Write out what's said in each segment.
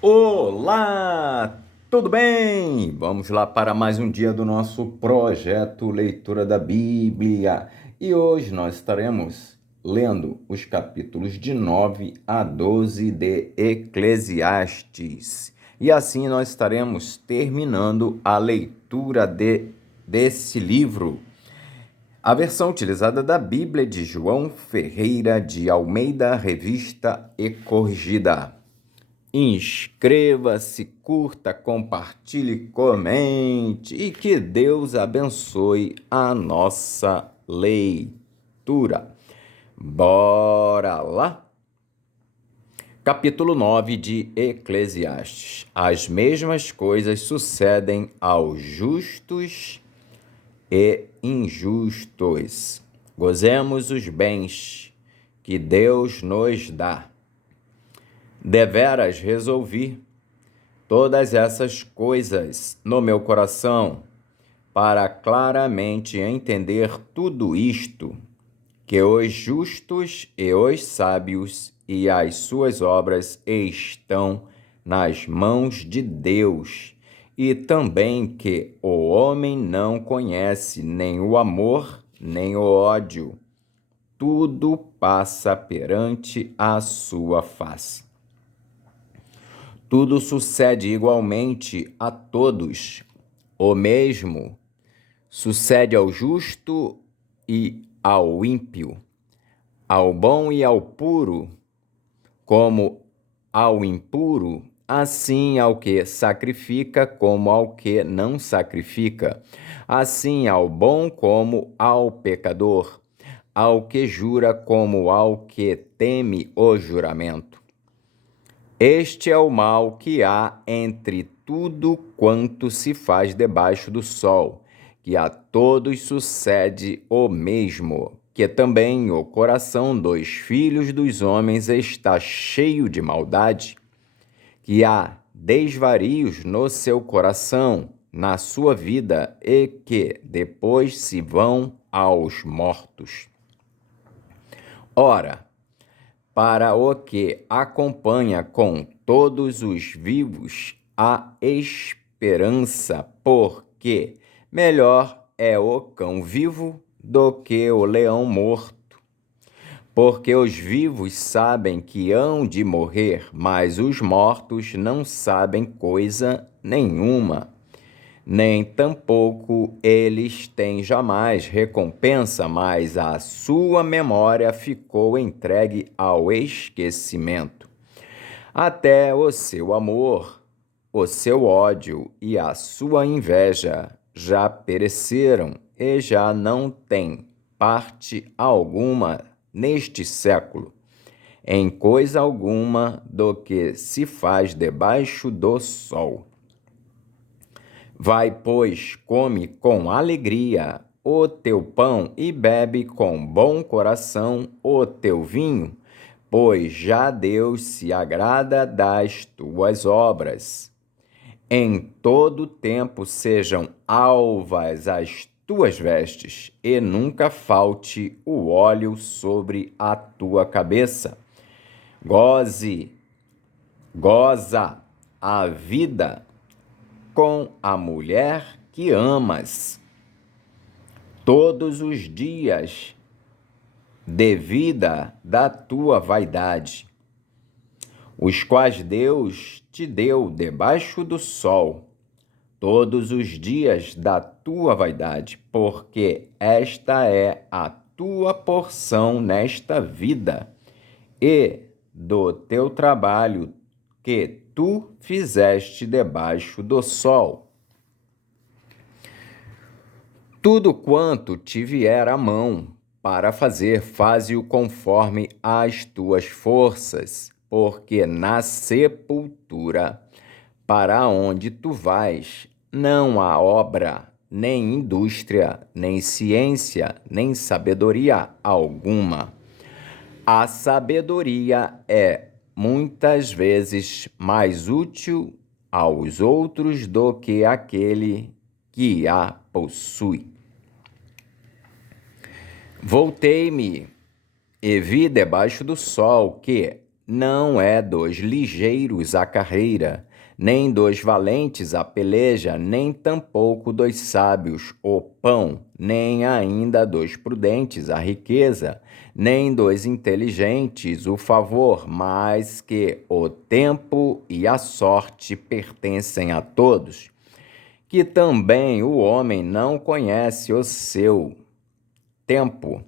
Olá, tudo bem? Vamos lá para mais um dia do nosso projeto Leitura da Bíblia. E hoje nós estaremos lendo os capítulos de 9 a 12 de Eclesiastes. E assim nós estaremos terminando a leitura desse livro. A versão utilizada da Bíblia é de João Ferreira de Almeida, revista e corrigida. Inscreva-se, curta, compartilhe, comente e que Deus abençoe a nossa leitura. Bora lá? Capítulo 9 de Eclesiastes. As mesmas coisas sucedem aos justos e injustos. Gozemos os bens que Deus nos dá. Deveras resolvi todas essas coisas no meu coração, para claramente entender tudo isto, que os justos e os sábios e as suas obras estão nas mãos de Deus, e também que o homem não conhece nem o amor, nem o ódio. Tudo passa perante a sua face. Tudo sucede igualmente a todos. O mesmo sucede ao justo e ao ímpio, ao bom e ao puro, como ao impuro, assim ao que sacrifica como ao que não sacrifica, assim ao bom como ao pecador, ao que jura como ao que teme o juramento. Este é o mal que há entre tudo quanto se faz debaixo do sol, que a todos sucede o mesmo, que também o coração dos filhos dos homens está cheio de maldade, que há desvarios no seu coração, na sua vida, e que depois se vão aos mortos. Ora, para o que acompanha com todos os vivos a esperança, porque melhor é o cão vivo do que o leão morto. Porque os vivos sabem que hão de morrer, mas os mortos não sabem coisa nenhuma. Nem tampouco eles têm jamais recompensa, mas a sua memória ficou entregue ao esquecimento. Até o seu amor, o seu ódio e a sua inveja já pereceram e já não têm parte alguma neste século, em coisa alguma do que se faz debaixo do sol. Vai, pois, come com alegria o teu pão e bebe com bom coração o teu vinho, pois já Deus se agrada das tuas obras. Em todo tempo sejam alvas as tuas vestes, e nunca falte o óleo sobre a tua cabeça. Goza a vida com a mulher que amas todos os dias de vida da tua vaidade, os quais Deus te deu debaixo do sol, todos os dias da tua vaidade, porque esta é a tua porção nesta vida, e do teu trabalho que tu fizeste debaixo do sol. Tudo quanto te vier à mão para fazer, faze-o conforme as tuas forças, porque na sepultura, para onde tu vais, não há obra, nem indústria, nem ciência, nem sabedoria alguma. A sabedoria é muitas vezes mais útil aos outros do que aquele que a possui. Voltei-me e vi debaixo do sol que não é dos ligeiros a carreira, nem dos valentes a peleja, nem tampouco dos sábios o pão, nem ainda dos prudentes a riqueza, nem dos inteligentes o favor, mas que o tempo e a sorte pertencem a todos, que também o homem não conhece o seu tempo,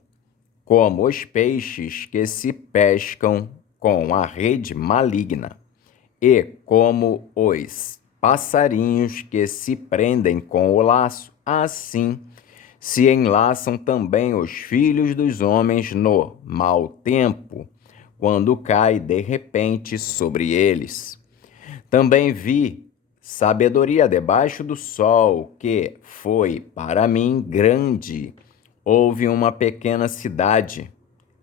como os peixes que se pescam com a rede maligna, e como os passarinhos que se prendem com o laço, assim se enlaçam também os filhos dos homens no mau tempo, quando cai de repente sobre eles. Também vi sabedoria debaixo do sol, que foi para mim grande. Houve uma pequena cidade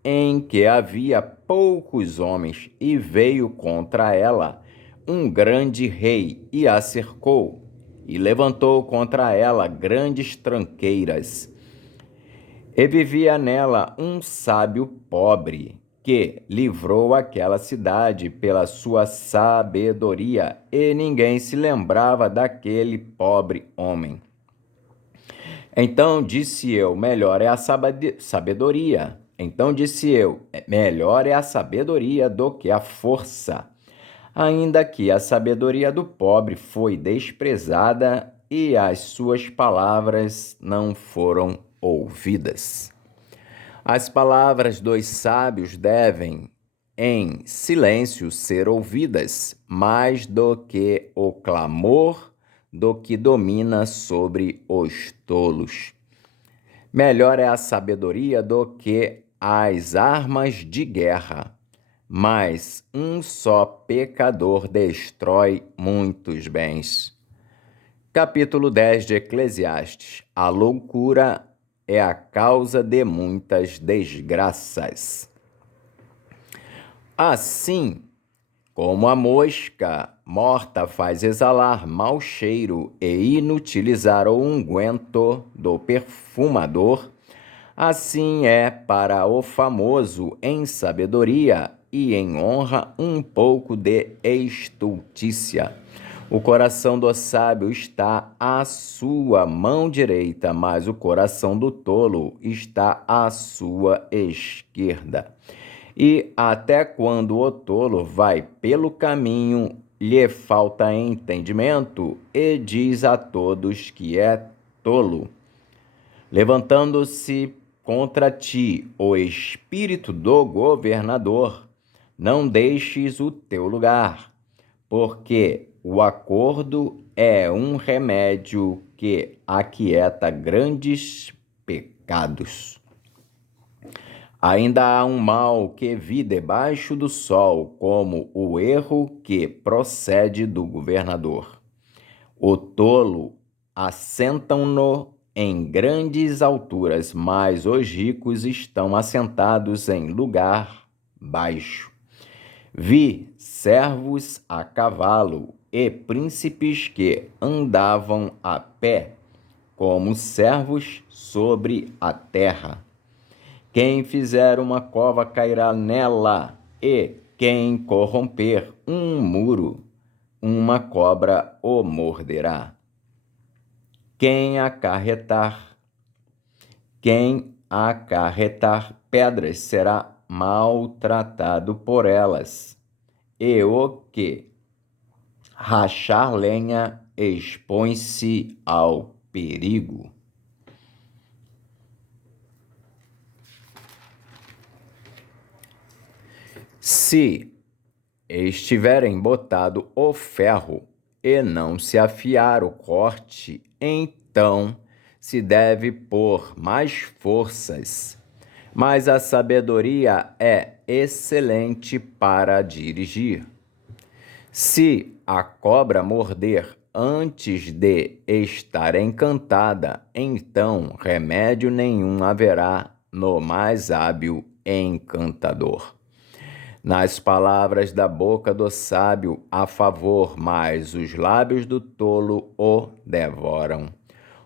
em que havia poucos homens, e veio contra ela um grande rei e a cercou, e levantou contra ela grandes tranqueiras. E vivia nela um sábio pobre, que livrou aquela cidade pela sua sabedoria, e ninguém se lembrava daquele pobre homem. Então disse eu, melhor é a sabedoria. Então disse eu, melhor é a sabedoria do que a força. Ainda que a sabedoria do pobre foi desprezada e as suas palavras não foram ouvidas. As palavras dos sábios devem, em silêncio, ser ouvidas, mais do que o clamor do que domina sobre os tolos. Melhor é a sabedoria do que as armas de guerra, mas um só pecador destrói muitos bens. Capítulo 10 de Eclesiastes. A loucura é a causa de muitas desgraças. Assim como a mosca morta faz exalar mau cheiro e inutilizar o unguento do perfumador, assim é para o famoso em sabedoria e em honra um pouco de estultícia. O coração do sábio está à sua mão direita, mas o coração do tolo está à sua esquerda. E até quando o tolo vai pelo caminho, lhe falta entendimento, e diz a todos que é tolo. Levantando-se contra ti o espírito do governador, não deixes o teu lugar, porque o acordo é um remédio que aquieta grandes pecados. Ainda há um mal que vi debaixo do sol, como o erro que procede do governador. O tolo assentam-no em grandes alturas, mas os ricos estão assentados em lugar baixo. Vi servos a cavalo e príncipes que andavam a pé, como servos sobre a terra. Quem fizer uma cova cairá nela, e quem corromper um muro, uma cobra o morderá. Quem acarretar pedras será maltratado por elas, e o que rachar lenha expõe-se ao perigo. Se estiverem botado o ferro e não se afiar o corte, então se deve pôr mais forças. Mas a sabedoria é excelente para dirigir. Se a cobra morder antes de estar encantada, então remédio nenhum haverá no mais hábil encantador. Nas palavras da boca do sábio há favor, mas os lábios do tolo o devoram.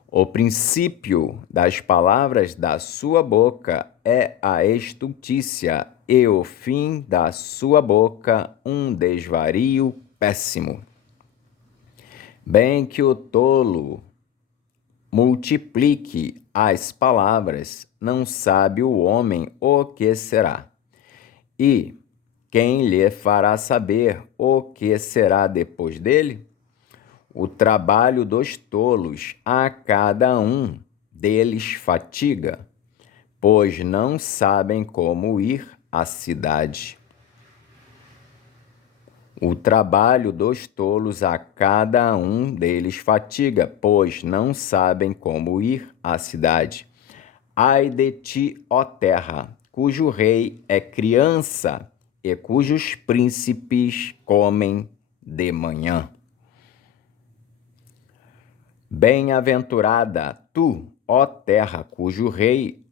O princípio das palavras da sua boca é a estultícia, e o fim da sua boca um desvario péssimo. Bem que o tolo multiplique as palavras, não sabe o homem o que será. E quem lhe fará saber o que será depois dele? O trabalho dos tolos a cada um deles fatiga, pois não sabem como ir à cidade. O trabalho dos tolos a cada um deles fatiga, pois não sabem como ir à cidade. Ai de ti, ó terra, cujo rei é criança e cujos príncipes comem de manhã. Bem-aventurada tu, ó terra, cujo rei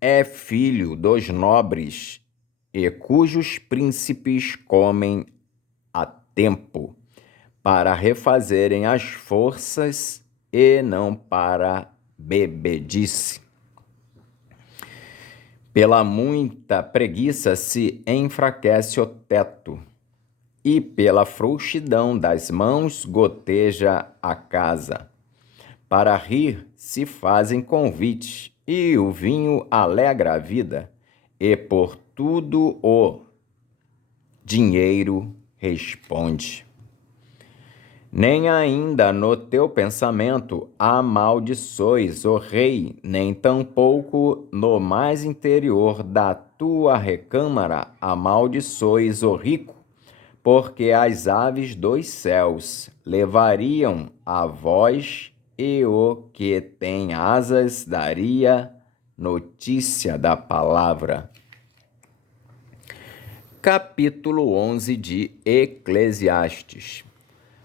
é filho dos nobres e cujos príncipes comem a tempo, para refazerem as forças e não para bebedice. Pela muita preguiça se enfraquece o teto, e pela frouxidão das mãos goteja a casa. Para rir se fazem convites, e o vinho alegra a vida, e por tudo o dinheiro responde. Nem ainda no teu pensamento amaldiçoes o rei, nem tampouco no mais interior da tua recâmara amaldiçoes o rico, porque as aves dos céus levariam a voz e o que tem asas daria notícia da palavra. Capítulo 11 de Eclesiastes.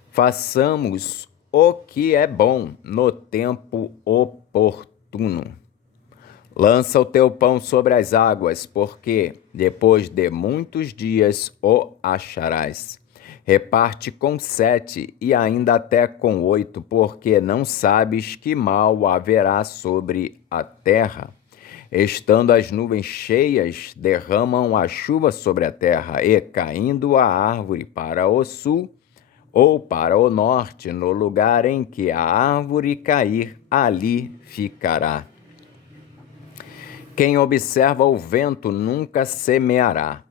Façamos o que é bom no tempo oportuno. Lança o teu pão sobre as águas, porque depois de muitos dias o acharás. Reparte com 7 e ainda até com 8, porque não sabes que mal haverá sobre a terra. Estando as nuvens cheias, derramam a chuva sobre a terra, e caindo a árvore para o sul ou para o norte, no lugar em que a árvore cair, ali ficará. Quem observa o vento nunca semeará,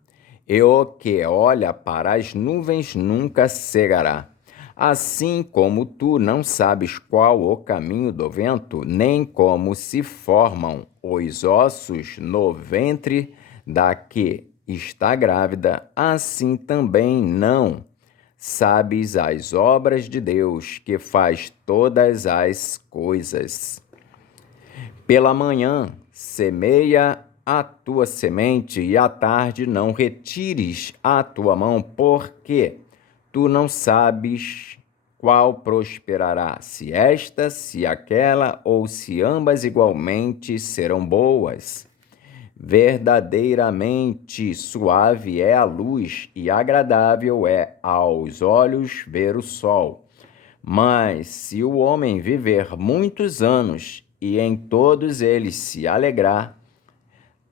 e o que olha para as nuvens nunca cegará. Assim como tu não sabes qual o caminho do vento, nem como se formam os ossos no ventre da que está grávida, assim também não sabes as obras de Deus, que faz todas as coisas. Pela manhã semeia a tua semente, e à tarde não retires a tua mão, porque tu não sabes qual prosperará, se esta, se aquela, ou se ambas igualmente serão boas. Verdadeiramente suave é a luz, e agradável é aos olhos ver o sol. Mas se o homem viver muitos anos, e em todos eles se alegrar,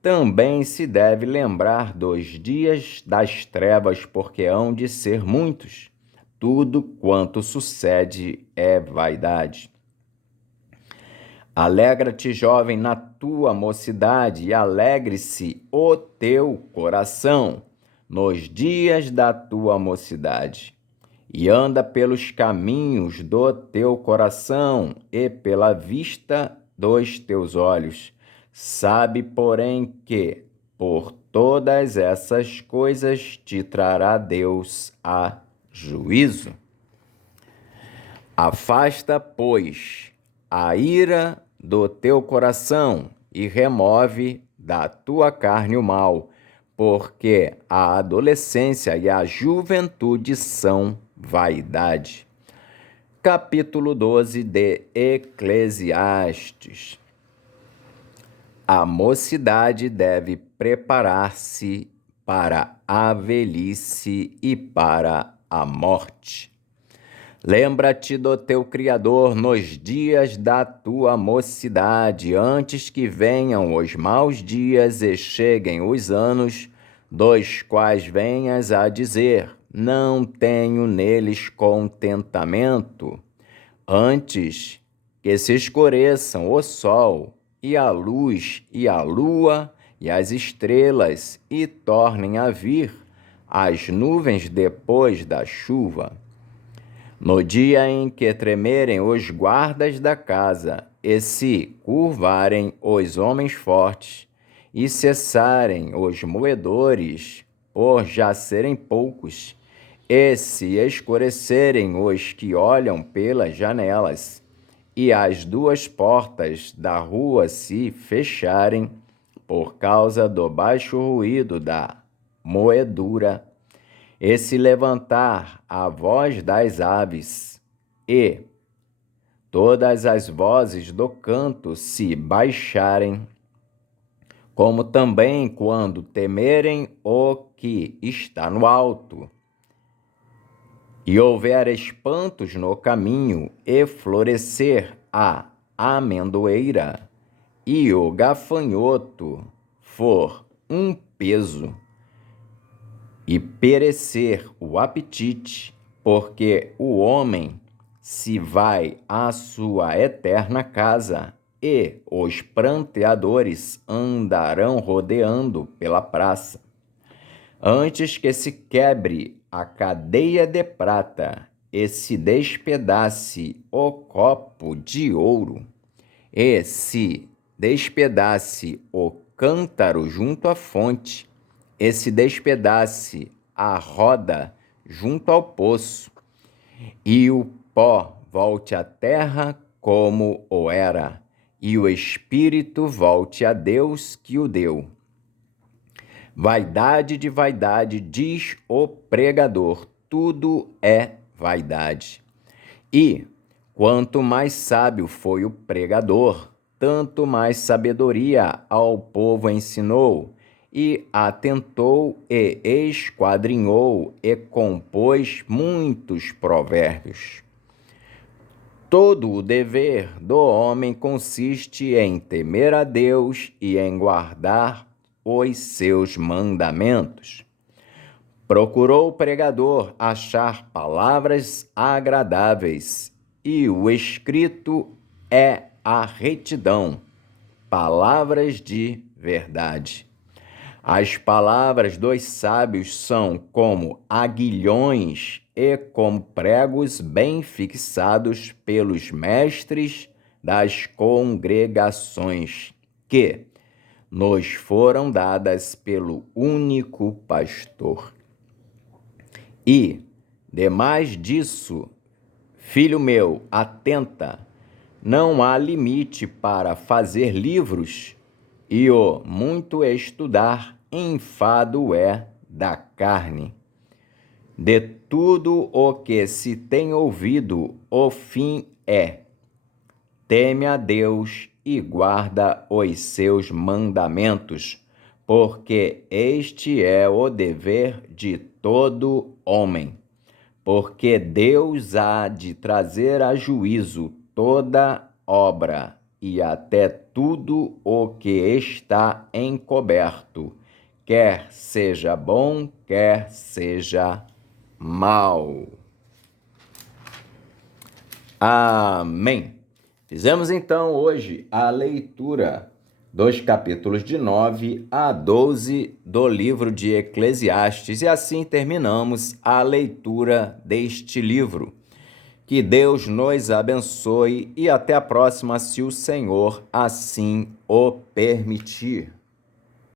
também se deve lembrar dos dias das trevas, porque hão de ser muitos. Tudo quanto sucede é vaidade. Alegra-te, jovem, na tua mocidade, e alegre-se o teu coração nos dias da tua mocidade. E anda pelos caminhos do teu coração e pela vista dos teus olhos. Sabe, porém, que por todas essas coisas te trará Deus a juízo. Afasta, pois, a ira do teu coração e remove da tua carne o mal, porque a adolescência e a juventude são vaidade. Capítulo 12 de Eclesiastes. A mocidade deve preparar-se para a velhice e para a morte. Lembra-te do teu Criador nos dias da tua mocidade, antes que venham os maus dias e cheguem os anos dos quais venhas a dizer: não tenho neles contentamento, antes que se escureçam o sol e a luz e a lua e as estrelas e tornem a vir as nuvens depois da chuva. No dia em que tremerem os guardas da casa e se curvarem os homens fortes e cessarem os moedores por já serem poucos, e se escurecerem os que olham pelas janelas, e as duas portas da rua se fecharem por causa do baixo ruído da moedura, e se levantar a voz das aves, e todas as vozes do canto se baixarem, como também quando temerem o que está no alto, e houver espantos no caminho, e florescer a amendoeira, e o gafanhoto for um peso, e perecer o apetite, porque o homem se vai à sua eterna casa, e os pranteadores andarão rodeando pela praça. Antes que se quebre a cadeia de prata e se despedace o copo de ouro, e se despedace o cântaro junto à fonte, e se despedace a roda junto ao poço, e o pó volte à terra como o era, e o espírito volte a Deus que o deu. Vaidade de vaidade, diz o pregador, tudo é vaidade. E, quanto mais sábio foi o pregador, tanto mais sabedoria ao povo ensinou, e atentou e esquadrinhou e compôs muitos provérbios. Todo o dever do homem consiste em temer a Deus e em guardar os seus mandamentos. Procurou o pregador achar palavras agradáveis, e o escrito é a retidão, palavras de verdade. As palavras dos sábios são como aguilhões e como pregos bem fixados pelos mestres das congregações, que nos foram dadas pelo único pastor. E, demais disso, filho meu, atenta, não há limite para fazer livros, e o muito estudar enfado é da carne. De tudo o que se tem ouvido, o fim é: teme a Deus e guarda os seus mandamentos, porque este é o dever de todo homem. Porque Deus há de trazer a juízo toda obra e até tudo o que está encoberto, quer seja bom, quer seja mal. Amém. Fizemos então hoje a leitura dos capítulos de 9 a 12 do livro de Eclesiastes, e assim terminamos a leitura deste livro. Que Deus nos abençoe e até a próxima, se o Senhor assim o permitir.